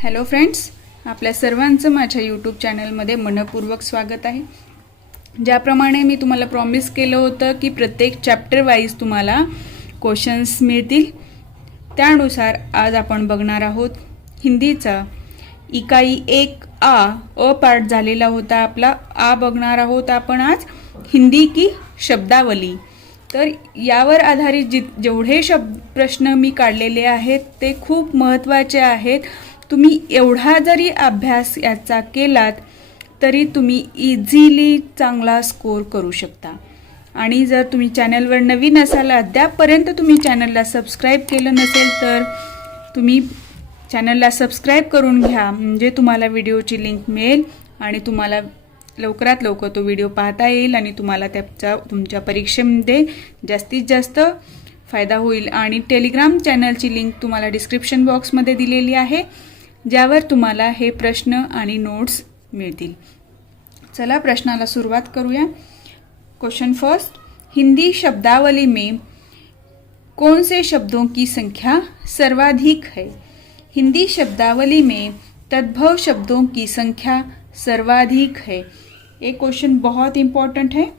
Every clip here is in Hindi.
हॅलो फ्रेंड्स, आपल्या सर्वांचं माझ्या यूट्यूब चॅनलमध्ये मनपूर्वक स्वागत आहे। ज्याप्रमाणे मी तुम्हाला प्रॉमिस केलं होतं की प्रत्येक चॅप्टर वाईज तुम्हाला क्वेश्चन्स मिळतील, त्यानुसार आज आपण बघणार आहोत हिंदीचा इकाई 1 अ पार्ट झालेला होता आपला। बघणार आहोत आपण आज हिंदी की शब्दावली। तर यावर आधारित जेवढे प्रश्न मी काढलेले आहेत ते खूप महत्त्वाचे आहेत। तुम्ही एवढा जरी अभ्यास याचा केलात तरी तुम्ही इझिली चांगला स्कोर करू शकता। आणि जर तुम्ही चॅनलवर नवीन असाल, अद्यापपर्यंत तुम्ही चॅनलला सबस्क्राईब केलं नसेल तर तुम्ही चॅनलला सबस्क्राईब करून घ्या, म्हणजे तुम्हाला व्हिडिओची लिंक मिळेल आणि तुम्हाला लवकरात लवकर तो व्हिडिओ पाहता येईल आणि तुम्हाला त्याचा तुमच्या परीक्षेमध्ये जास्तीत जास्त फायदा होईल। आणि टेलिग्राम चॅनलची लिंक तुम्हाला डिस्क्रिप्शन बॉक्समध्ये दिलेली आहे, ज्यावर तुम्हाला हे प्रश्न आणि नोट्स मिळतील। चला प्रश्नाला सुरुवात करूया। क्वेश्चन फर्स्ट, हिंदी शब्दावली में कौन से शब्दों की संख्या सर्वाधिक है? हिंदी शब्दावली में तद्भव शब्दों की संख्या सर्वाधिक है। ये क्वेश्चन बहुत इंपॉर्टेंट है।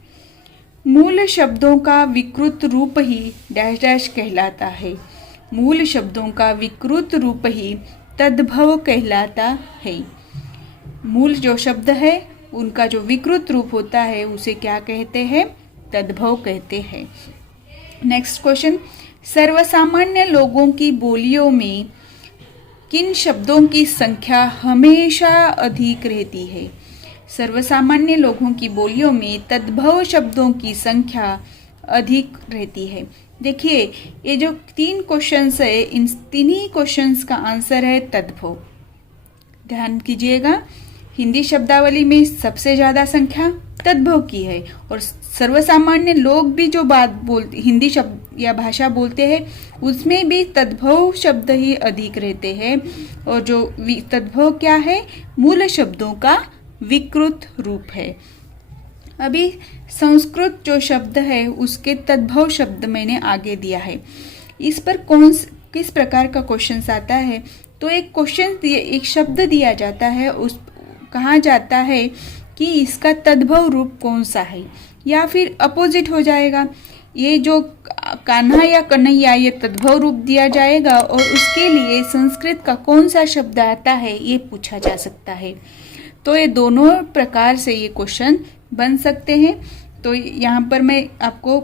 मूल शब्दों का विकृत रूप ही डैश डैश कहलाता है। मूल शब्दों का विकृत रूप ही तद्भव कहलाता है। मूल जो शब्द है उनका जो विकृत रूप होता है उसे क्या कहते हैं? तद्भव कहते हैं। नेक्स्ट क्वेश्चन, सर्वसामान्य लोगों की बोलियों में किन शब्दों की संख्या हमेशा अधिक रहती है? सर्वसामान्य लोगों की बोलियों में तद्भव शब्दों की संख्या अधिक रहती है। देखिए, ये जो 3 क्वेश्चंस है, इन तीनों क्वेश्चंस का आंसर है तद्भव। ध्यान कीजिएगा, हिंदी शब्दावली में सबसे ज़्यादा संख्या तद्भव की है और सर्वसामान्य लोग भी जो बात बोलते हिंदी शब्द या भाषा बोलते हैं उसमें भी तद्भव शब्द ही अधिक रहते हैं। और जो तद्भव क्या है? मूल शब्दों का विकृत रूप है। अभी संस्कृत जो शब्द है उसके तद्भव शब्द मैंने आगे दिया है। इस पर किस प्रकार का क्वेश्चन आता है? तो एक शब्द दिया जाता है, उस कहा जाता है कि इसका तद्भव रूप कौन सा है, या फिर अपोजिट हो जाएगा। ये जो कान्हा या कन्हैया, ये तद्भव रूप दिया जाएगा और उसके लिए संस्कृत का कौन सा शब्द आता है ये पूछा जा सकता है। तो ये दोनों प्रकार से ये क्वेश्चन बन सकते हैं। तो यहाँ पर मैं आपको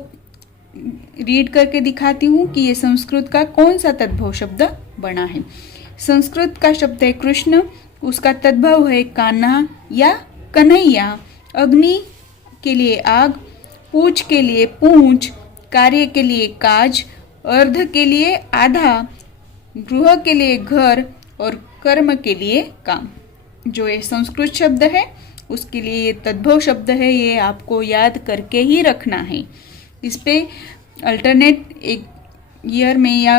रीड करके दिखाती हूँ कि ये संस्कृत का कौन सा तद्भव शब्द बना है। संस्कृत का शब्द है कृष्ण, उसका तद्भव है कान्हा या कन्हैया। अग्नि के लिए आग, पूछ के लिए पूंछ, कार्य के लिए काज, अर्ध के लिए आधा, गृह के लिए घर और कर्म के लिए काम। जो ये संस्कृत शब्द है उसके लिए ये तद्भव शब्द है, ये आपको याद करके ही रखना है। इस पे अल्टरनेट एक ईयर में या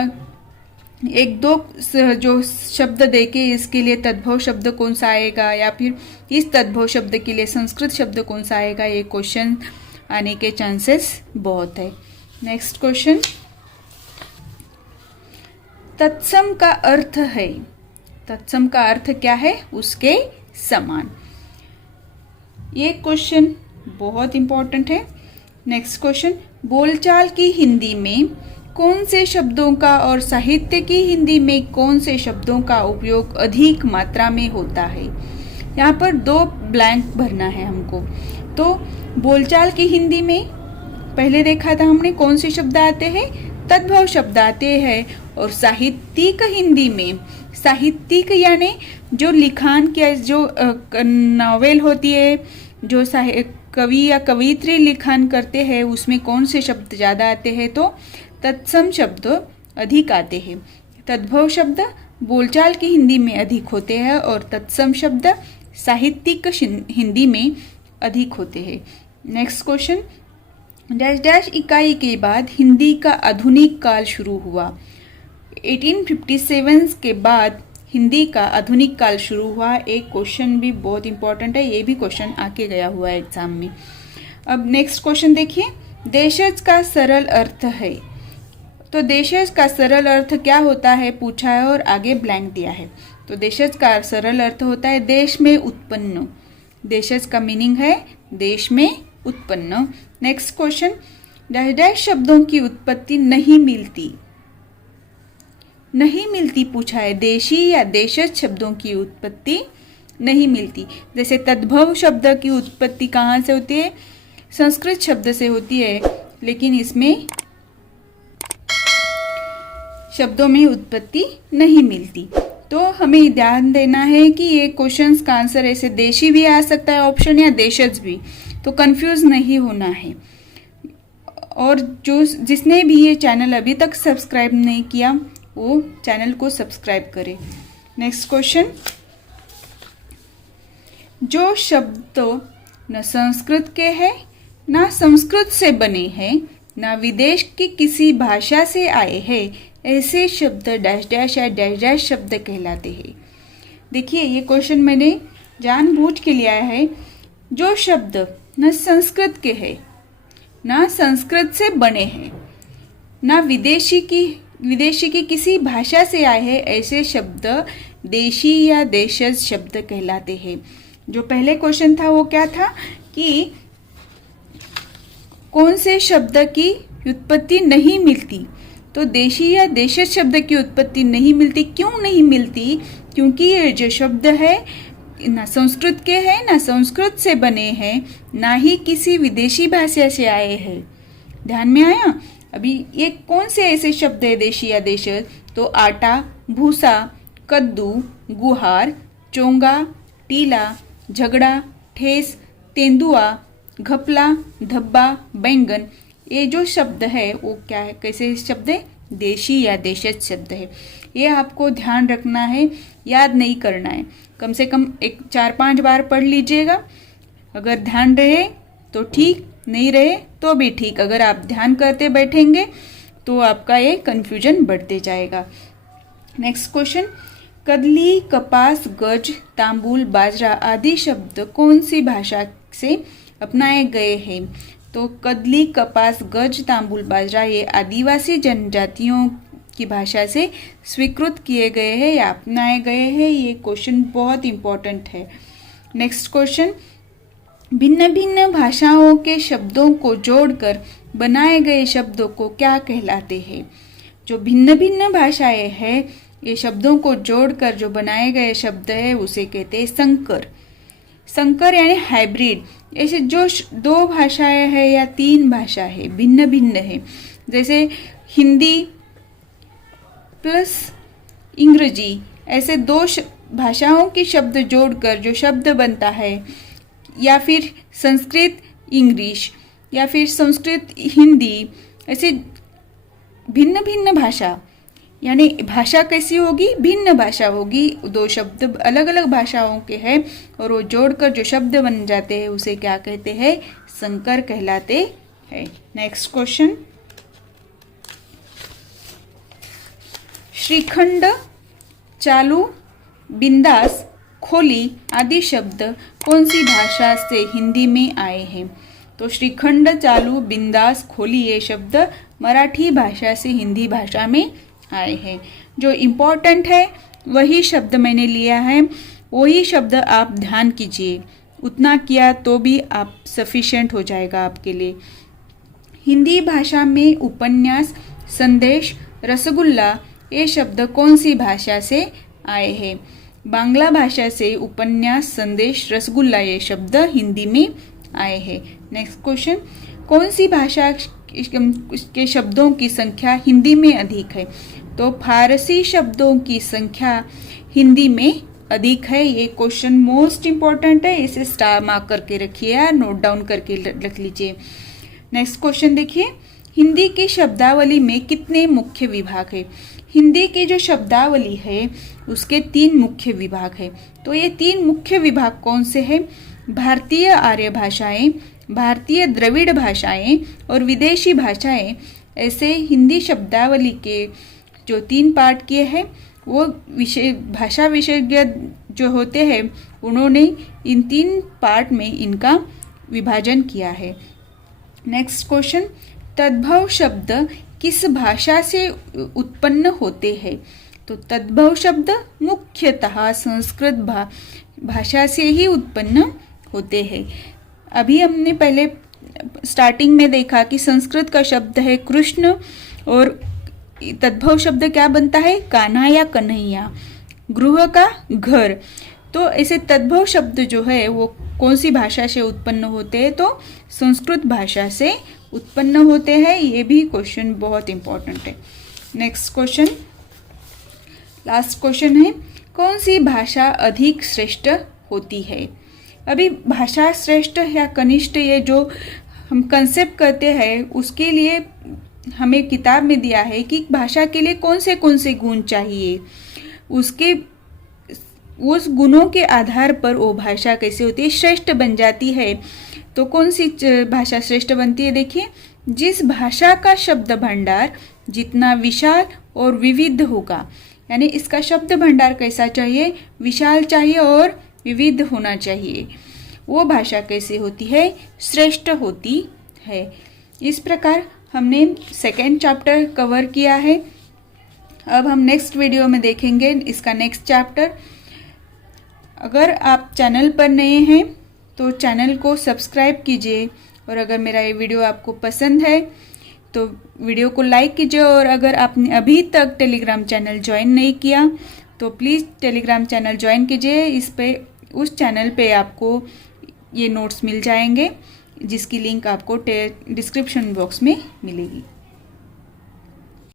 1-2 जो शब्द देके इसके लिए तद्भव शब्द कौन सा आएगा या फिर इस तद्भव शब्द के लिए संस्कृत शब्द कौन सा आएगा, ये क्वेश्चन आने के चांसेस बहुत है। नेक्स्ट क्वेश्चन, तत्सम का अर्थ है। तत्सम का अर्थ क्या है? उसके समान। ये क्वेश्चन बहुत इंपॉर्टेंट है। नेक्स्ट क्वेश्चन, बोलचाल की हिंदी में कौन से शब्दों का और साहित्य की हिंदी में कौन से शब्दों का उपयोग अधिक मात्रा में होता है? यहाँ पर 2 ब्लैंक भरना है हमको। तो बोलचाल की हिंदी में पहले देखा था हमने कौन से शब्द आते हैं? तद्भव शब्द आते हैं। और साहित्यिक हिंदी में, साहित्यिक यानी जो लिखान की जो नॉवेल होती है, जो कवि या कवियत्री लिखान करते हैं, उसमें कौन से शब्द ज़्यादा आते हैं? तो तत्सम शब्द अधिक आते हैं। तद्भव शब्द बोलचाल की हिंदी में अधिक होते हैं और तत्सम शब्द साहित्यिक हिंदी में अधिक होते हैं। नेक्स्ट क्वेश्चन, डैश डैश इकाई के बाद हिंदी का आधुनिक काल शुरू हुआ। 1857 के बाद हिंदी का आधुनिक काल शुरू हुआ। एक क्वेश्चन भी बहुत इंपॉर्टेंट है, ये भी क्वेश्चन आके गया हुआ है एग्जाम में। अब नेक्स्ट क्वेश्चन देखिए, देशज का सरल अर्थ है। तो देशज का सरल अर्थ क्या होता है पूछा है और आगे ब्लैंक दिया है। तो देशज का सरल अर्थ होता है देश में उत्पन्न। देशज का मीनिंग है देश में उत्पन्न। नेक्स्ट क्वेश्चन, डैश डैश शब्दों की उत्पत्ति नहीं मिलती। नहीं मिलती पूछा है, देशी या देशज शब्दों की उत्पत्ति नहीं मिलती। जैसे तद्भव शब्द की उत्पत्ति कहाँ से होती है? संस्कृत शब्द से होती है, लेकिन इसमें शब्दों में उत्पत्ति नहीं मिलती। तो हमें ध्यान देना है कि ये क्वेश्चंस का आंसर ऐसे देशी भी आ सकता है ऑप्शन या देशज भी, तो कंफ्यूज नहीं होना है। और जिसने भी ये चैनल अभी तक सब्सक्राइब नहीं किया वो चैनल को सब्सक्राइब करे। नेक्स्ट क्वेश्चन, जो शब्द न संस्कृत के हैं ना संस्कृत से बने हैं ना विदेश की किसी भाषा से आए हैं, ऐसे शब्द डैश डैश या डैश डैश शब्द कहलाते हैं। देखिए ये क्वेश्चन मैंने जानबूझ के लिया है। जो शब्द न संस्कृत के हैं ना संस्कृत से बने हैं ना विदेशी की किसी भाषा से आए हैं, ऐसे शब्द देशी या देशज शब्द कहलाते हैं। जो पहले क्वेश्चन था वो क्या था कि कौन से शब्द की उत्पत्ति नहीं मिलती, तो देशी या देशज शब्द की उत्पत्ति नहीं मिलती। क्यों नहीं मिलती? क्योंकि ये जो शब्द है ना संस्कृत के हैं ना संस्कृत से बने हैं ना ही किसी विदेशी भाषा से आए हैं। ध्यान में आया? अभी ये कौन से ऐसे शब्द है देशी या देशज? तो आटा, भूसा, कद्दू, गुहार, चोंगा, टीला, झगड़ा, ठेस, तेंदुआ, घपला, धब्बा, बैंगन, ये जो शब्द है वो क्या है, कैसे शब्द है? देशी या देशज शब्द है। ये आपको ध्यान रखना है, याद नहीं करना है। कम से कम 4-5 बार पढ़ लीजिएगा। अगर ध्यान रहे तो ठीक, नहीं रहे तो भी ठीक। अगर आप ध्यान करते बैठेंगे तो आपका ये कन्फ्यूजन बढ़ते जाएगा। नेक्स्ट क्वेश्चन, कदली, कपास, गज, तांबुल, बाजरा आदि शब्द कौन सी भाषा से अपनाए गए हैं? तो कदली, कपास, गज, तांबुल, बाजरा ये आदिवासी जनजातियों की भाषा से स्वीकृत किए गए हैं या अपनाए गए हैं। ये क्वेश्चन बहुत इंपॉर्टेंट है। नेक्स्ट क्वेश्चन, भिन्न भिन्न भाषाओं के शब्दों को जोड़कर बनाए गए शब्दों को क्या कहलाते हैं? जो भिन्न भिन्न भाषाएं हैं ये शब्दों को जोड़कर जो बनाए गए शब्द है उसे कहते हैं संकर। संकर यानी हाइब्रिड। ऐसे जो 2 भाषाएं हैं या 3 भाषा है भिन्न भिन्न है, जैसे हिंदी प्लस अंग्रेजी, ऐसे 2 भाषाओं के शब्द जोड़कर जो शब्द बनता है, या फिर संस्कृत इंग्लिश या फिर संस्कृत हिंदी, ऐसे भिन्न भिन्न भाषा। यानी भाषा कैसी होगी? भिन्न भाषा होगी। 2 शब्द अलग अलग भाषाओं के हैं और वो जोड़कर जो शब्द बन जाते हैं उसे क्या कहते हैं? संकर कहलाते हैं। नेक्स्ट क्वेश्चन, श्रीखंड, चालू, बिंदास, खोली आदि शब्द कौन सी भाषा से हिंदी में आए हैं? तो श्रीखंड, चालू, बिंदास, खोली ये शब्द मराठी भाषा से हिंदी भाषा में आए हैं। जो इम्पोर्टेंट है वही शब्द मैंने लिया है, वही शब्द आप ध्यान कीजिए। उतना किया तो भी आप सफिशिएंट हो जाएगा आपके लिए। हिंदी भाषा में उपन्यास, संदेश, रसगुल्ला ये शब्द कौन सी भाषा से आए हैं? बांग्ला भाषा से उपन्यास, संदेश, रसगुल्ला ये शब्द हिंदी में आए हैं। नेक्स्ट क्वेश्चन, कौन सी भाषा के शब्दों की संख्या हिंदी में अधिक है? तो फारसी शब्दों की संख्या हिंदी में अधिक है। ये क्वेश्चन मोस्ट इम्पॉर्टेंट है, इसे स्टार मार्क करके रखिए या नोट डाउन करके रख लीजिए। नेक्स्ट क्वेश्चन देखिए, हिंदी की शब्दावली में कितने मुख्य विभाग है? हिंदी की जो शब्दावली है उसके 3 मुख्य विभाग है। तो ये 3 मुख्य विभाग कौन से हैं? भारतीय आर्य भाषाएं, भारतीय द्रविड़ भाषाएं और विदेशी भाषाएं। ऐसे हिंदी शब्दावली के जो 3 पार्ट किए हैं वो भाषा विशेषज्ञ जो होते हैं उन्होंने इन 3 पार्ट में इनका विभाजन किया है। नेक्स्ट क्वेश्चन, तद्भव शब्द किस भाषा से उत्पन्न होते हैं? तो तद्भव शब्द मुख्यतः संस्कृत भाषा से ही उत्पन्न होते हैं। अभी हमने पहले स्टार्टिंग में देखा कि संस्कृत का शब्द है कृष्ण और तद्भव शब्द क्या बनता है, कान्हा या कन्हैया, गृह का घर। तो ऐसे तद्भव शब्द जो है वो कौन सी भाषा से उत्पन्न होते हैं, तो संस्कृत भाषा से उत्पन्न होते हैं। ये भी क्वेश्चन बहुत इंपॉर्टेंट है। नेक्स्ट क्वेश्चन, लास्ट क्वेश्चन है, कौन सी भाषा अधिक श्रेष्ठ होती है। अभी भाषा श्रेष्ठ या कनिष्ठ ये जो हम कंसेप्ट करते हैं उसके लिए हमें किताब में दिया है कि भाषा के लिए कौन से गुण चाहिए, उसके उस गुणों के आधार पर वो भाषा कैसे होती है, श्रेष्ठ बन जाती है। तो कौन सी भाषा श्रेष्ठ बनती है, देखिए, जिस भाषा का शब्द भंडार जितना विशाल और विविध होगा, यानी इसका शब्द भंडार कैसा चाहिए, विशाल चाहिए और विविध होना चाहिए, वो भाषा कैसे होती है, श्रेष्ठ होती है। इस प्रकार हमने सेकेंड चैप्टर कवर किया है। अब हम नेक्स्ट वीडियो में देखेंगे इसका नेक्स्ट चैप्टर। अगर आप चैनल पर नए हैं तो चैनल को सब्सक्राइब कीजिए, और अगर मेरा ये वीडियो आपको पसंद है तो वीडियो को लाइक कीजिए, और अगर आपने अभी तक टेलीग्राम चैनल ज्वाइन नहीं किया तो प्लीज़ टेलीग्राम चैनल ज्वाइन कीजिए। उस चैनल पे आपको ये नोट्स मिल जाएंगे जिसकी लिंक आपको डिस्क्रिप्शन बॉक्स में मिलेगी।